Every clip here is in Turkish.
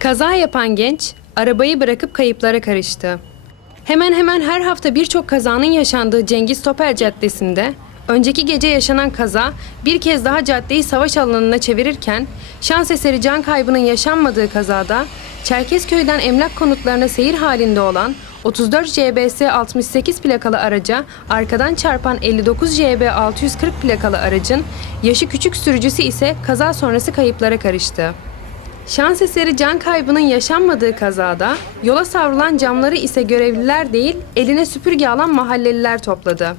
Kaza yapan genç arabayı bırakıp kayıplara karıştı. Hemen hemen her hafta birçok kazanın yaşandığı Cengiz Topel Caddesi'nde önceki gece yaşanan kaza bir kez daha caddeyi savaş alanına çevirirken şans eseri can kaybının yaşanmadığı kazada Çerkezköy'den emlak konutlarına seyir halinde olan 34 CBS 68 plakalı araca arkadan çarpan 59 CB 640 plakalı aracın yaşı küçük sürücüsü ise kaza sonrası kayıplara karıştı. Şans eseri can kaybının yaşanmadığı kazada yola savrulan camları ise görevliler değil eline süpürge alan mahalleliler topladı.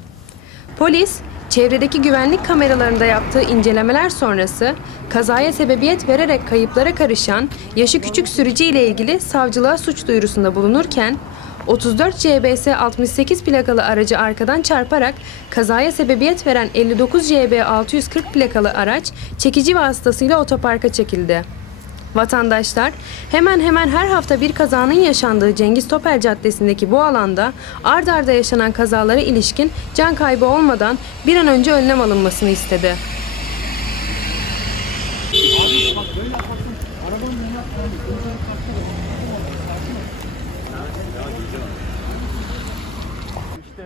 Polis çevredeki güvenlik kameralarında yaptığı incelemeler sonrası kazaya sebebiyet vererek kayıplara karışan yaşı küçük sürücü ile ilgili savcılığa suç duyurusunda bulunurken 34 CBS 68 plakalı aracı arkadan çarparak kazaya sebebiyet veren 59 CB 640 plakalı araç çekici vasıtasıyla otoparka çekildi. Vatandaşlar hemen hemen her hafta bir kazanın yaşandığı Cengiz Topel Caddesi'ndeki bu alanda ard arda yaşanan kazalara ilişkin can kaybı olmadan bir an önce önlem alınmasını istedi. İşte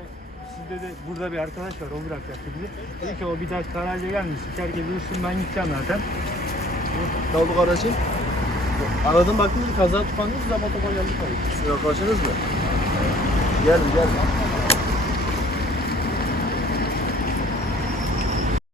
sizde de burada bir arkadaş var o bırakacaktı bizi. Dedi ki o bir daha garajda gelmesin. Herkes dursun ben gideceğim zaten. Oldu kardeşim? Aradım baktım dedi kaza tıkandınız zaman topa geldik. Sizin arkadaşınız mı? Gel gel.